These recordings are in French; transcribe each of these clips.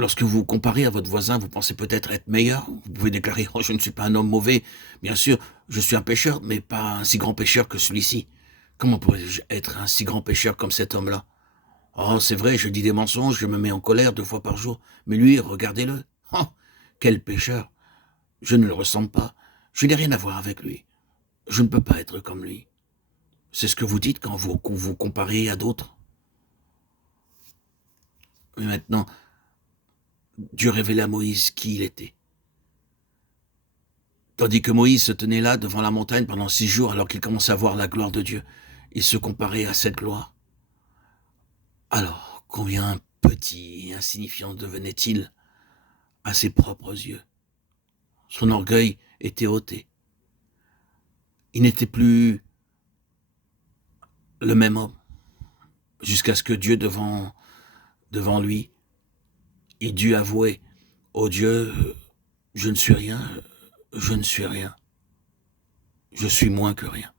Lorsque vous comparez à votre voisin, vous pensez peut-être être meilleur. Vous pouvez déclarer: « Oh, je ne suis pas un homme mauvais. Bien sûr, je suis un pécheur, mais pas un si grand pécheur que celui-ci. Comment pourrais-je être un si grand pécheur comme cet homme-là? Oh, c'est vrai, je dis des mensonges, je me mets en colère 2 fois par jour. Mais lui, regardez-le. Oh, quel pécheur. Je ne le ressemble pas. Je n'ai rien à voir avec lui. Je ne peux pas être comme lui. » C'est ce que vous dites quand vous vous comparez à d'autres. Mais maintenant, Dieu révélait à Moïse qui il était. Tandis que Moïse se tenait là devant la montagne pendant 6 jours alors qu'il commençait à voir la gloire de Dieu, il se comparait à cette gloire. Alors, combien petit et insignifiant devenait-il à ses propres yeux? Son orgueil était ôté. Il n'était plus le même homme, jusqu'à ce que Dieu, devant lui, il dut avouer: « Oh Dieu, je ne suis rien, je ne suis rien, je suis moins que rien. »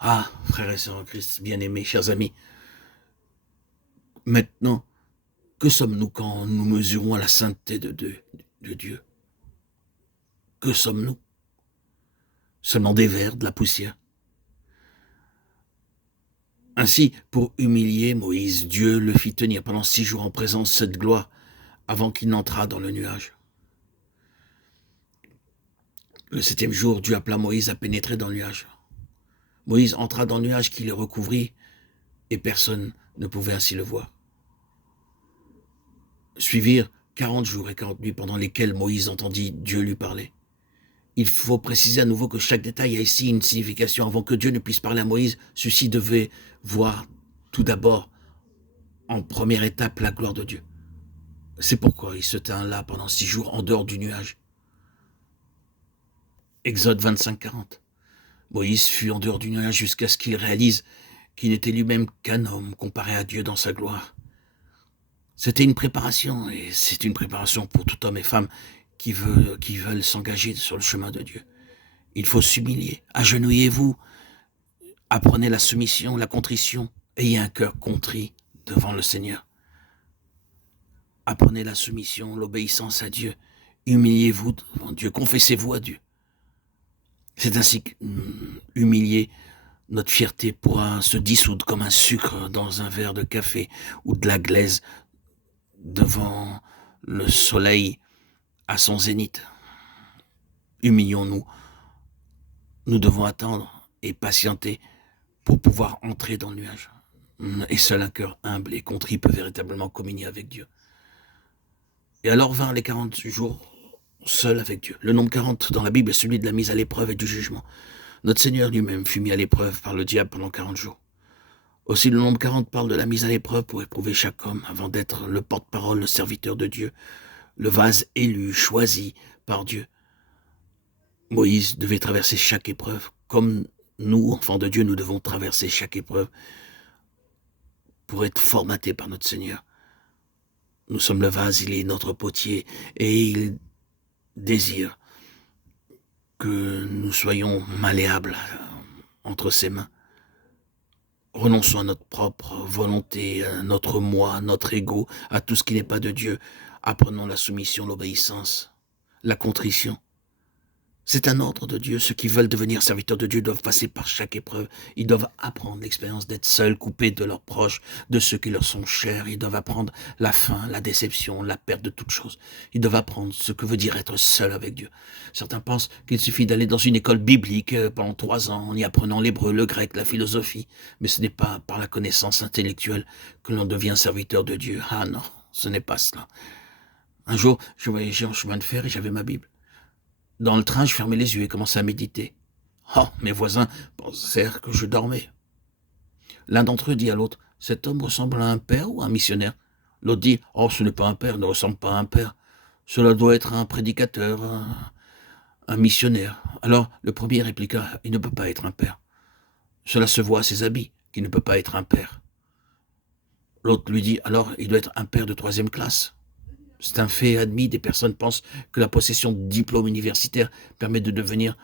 Ah, frères et sœurs en Christ, bien-aimés, chers amis, maintenant, que sommes-nous quand nous mesurons à la sainteté de Dieu? Que sommes-nous? Seulement des vers, de la poussière. Ainsi, pour humilier Moïse, Dieu le fit tenir pendant 6 jours en présence de cette gloire avant qu'il n'entrât dans le nuage. Le 7e jour, Dieu appela Moïse à pénétrer dans le nuage. Moïse entra dans le nuage qui le recouvrit et personne ne pouvait ainsi le voir. Suivirent 40 jours et 40 nuits pendant lesquels Moïse entendit Dieu lui parler. Il faut préciser à nouveau que chaque détail a ici une signification. Avant que Dieu ne puisse parler à Moïse, celui-ci devait voir tout d'abord, en première étape, la gloire de Dieu. C'est pourquoi il se tint là pendant 6 jours en dehors du nuage. Exode 25, 40. Moïse fut en dehors du nuage jusqu'à ce qu'il réalise qu'il n'était lui-même qu'un homme comparé à Dieu dans sa gloire. C'était une préparation, et c'est une préparation pour tout homme et femme qui veulent s'engager sur le chemin de Dieu. Il faut s'humilier. Agenouillez-vous, apprenez la soumission, la contrition. Ayez un cœur contrit devant le Seigneur. Apprenez la soumission, l'obéissance à Dieu. Humiliez-vous devant Dieu, confessez-vous à Dieu. C'est ainsi que, humilier, notre fierté pourra se dissoudre comme un sucre dans un verre de café ou de la glaise devant le soleil à son zénith. Humilions-nous. Nous devons attendre et patienter pour pouvoir entrer dans le nuage. Et seul un cœur humble et contrit peut véritablement communier avec Dieu. Et alors vinrent les 40 jours seul avec Dieu. Le nombre 40 dans la Bible est celui de la mise à l'épreuve et du jugement. Notre Seigneur lui-même fut mis à l'épreuve par le diable pendant 40 jours. Aussi le nombre 40 parle de la mise à l'épreuve pour éprouver chaque homme avant d'être le porte-parole, le serviteur de Dieu, le vase élu, choisi par Dieu. Moïse devait traverser chaque épreuve, comme nous, enfants de Dieu, nous devons traverser chaque épreuve pour être formatés par notre Seigneur. Nous sommes le vase, il est notre potier, et il désire que nous soyons malléables entre ses mains. Renonçons à notre propre volonté, à notre moi, à notre ego, à tout ce qui n'est pas de Dieu. Apprenons la soumission, l'obéissance, la contrition. C'est un ordre de Dieu. Ceux qui veulent devenir serviteurs de Dieu doivent passer par chaque épreuve. Ils doivent apprendre l'expérience d'être seuls, coupés de leurs proches, de ceux qui leur sont chers. Ils doivent apprendre la faim, la déception, la perte de toutes choses. Ils doivent apprendre ce que veut dire être seul avec Dieu. Certains pensent qu'il suffit d'aller dans une école biblique pendant 3 ans en y apprenant l'hébreu, le grec, la philosophie. Mais ce n'est pas par la connaissance intellectuelle que l'on devient serviteur de Dieu. Ah non, ce n'est pas cela. Un jour, je voyageais en chemin de fer et j'avais ma Bible. Dans le train, je fermais les yeux et commençais à méditer. Oh, mes voisins pensèrent que je dormais. L'un d'entre eux dit à l'autre: « Cet homme ressemble à un père ou à un missionnaire ?» L'autre dit: « Oh, ce n'est pas un père, ne ressemble pas à un père. Cela doit être un prédicateur, un missionnaire. » Alors, le premier répliqua: « Il ne peut pas être un père. Cela se voit à ses habits, qu'il ne peut pas être un père. » L'autre lui dit: « Alors, il doit être un père de 3e classe. » C'est un fait admis, des personnes pensent que la possession de diplôme universitaire permet de devenir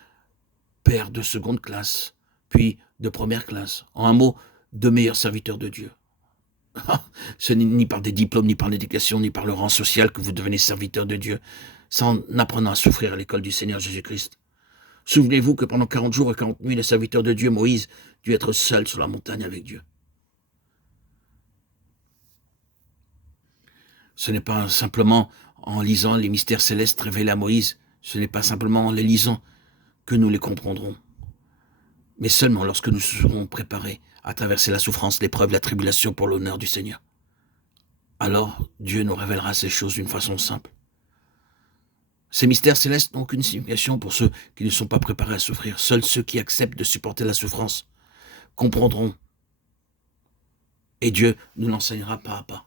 père de 2e classe, puis de 1re classe. En un mot, de meilleurs serviteurs de Dieu. Ce n'est ni par des diplômes, ni par l'éducation, ni par le rang social que vous devenez serviteur de Dieu, sans apprenant à souffrir à l'école du Seigneur Jésus-Christ. Souvenez-vous que pendant 40 jours et 40 nuits, le serviteur de Dieu, Moïse, dut être seul sur la montagne avec Dieu. Ce n'est pas simplement en lisant les mystères célestes révélés à Moïse, ce n'est pas simplement en les lisant que nous les comprendrons, mais seulement lorsque nous serons préparés à traverser la souffrance, l'épreuve, la tribulation pour l'honneur du Seigneur. Alors, Dieu nous révélera ces choses d'une façon simple. Ces mystères célestes n'ont aucune signification pour ceux qui ne sont pas préparés à souffrir. Seuls ceux qui acceptent de supporter la souffrance comprendront. Et Dieu nous l'enseignera pas à pas.